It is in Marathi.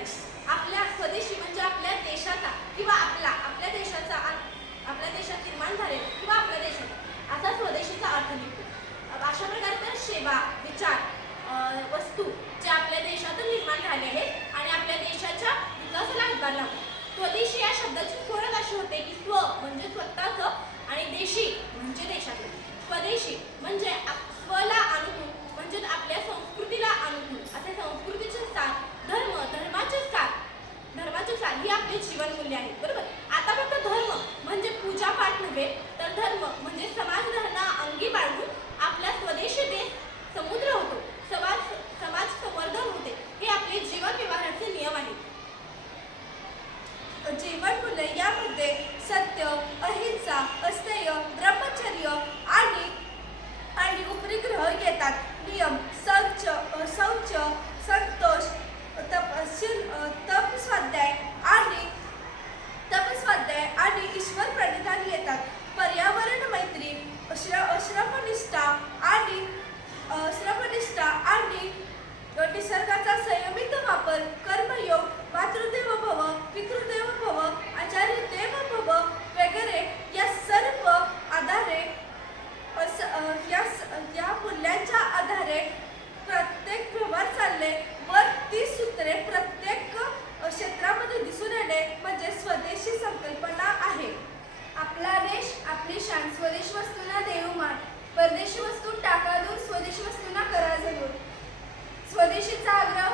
आपल्या स्वदेशी म्हणजे आपल्या देशाचा किंवा आपला आपल्या देशाचा आपल्या देशात निर्माण झाले किंवा आपल्या देशात असा स्वदेशीचा अर्थ निघतो. अशा प्रकारच्या सेवा विचार वस्तू ज्या आपल्या देशातून निर्माण झाले आहेत आणि आपल्या देशाच्या विकासाला हातभार लावतो स्वदेशी या शब्दाची ओळख अशी होते की स्व म्हणजे स्वतःचं आणि देशी म्हणजे देशातलं स्वदेशी म्हणजे आपले जीवन मूल्य आहेत बरोबर? आता फक्त धर्म म्हणजे पूजा पाठ नव्हे Instagram.